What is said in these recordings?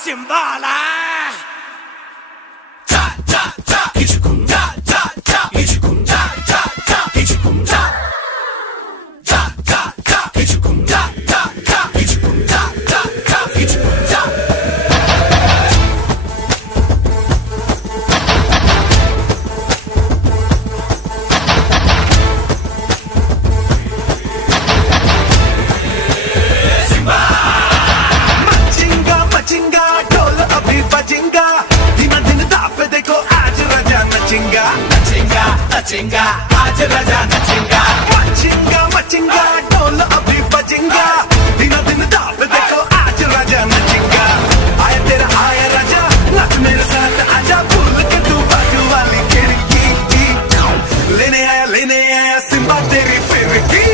Simbala. नचेगा आज राजा नचेगा मचेंगा मचेंगा ढोल अभी बजेगा दिन दिन दाप देखो आज राजा नचेगा आया तेरा आया राजा नाच मेरे साथ आजा भूल के तू बाजू वाली खिड़की लेने आया सिम्बा तेरी फिरकी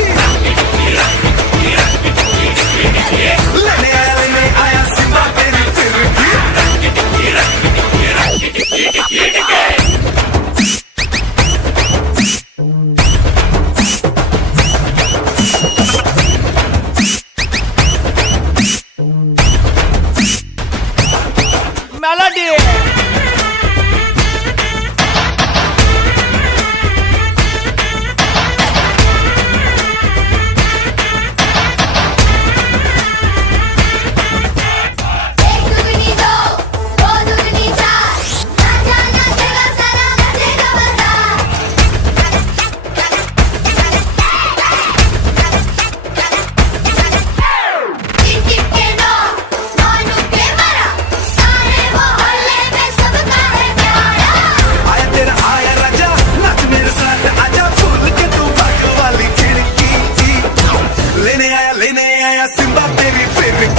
लेने आया सिम्बा तेरी फिरकी Melody. लेने आया सिम्बा तेरी फिरकी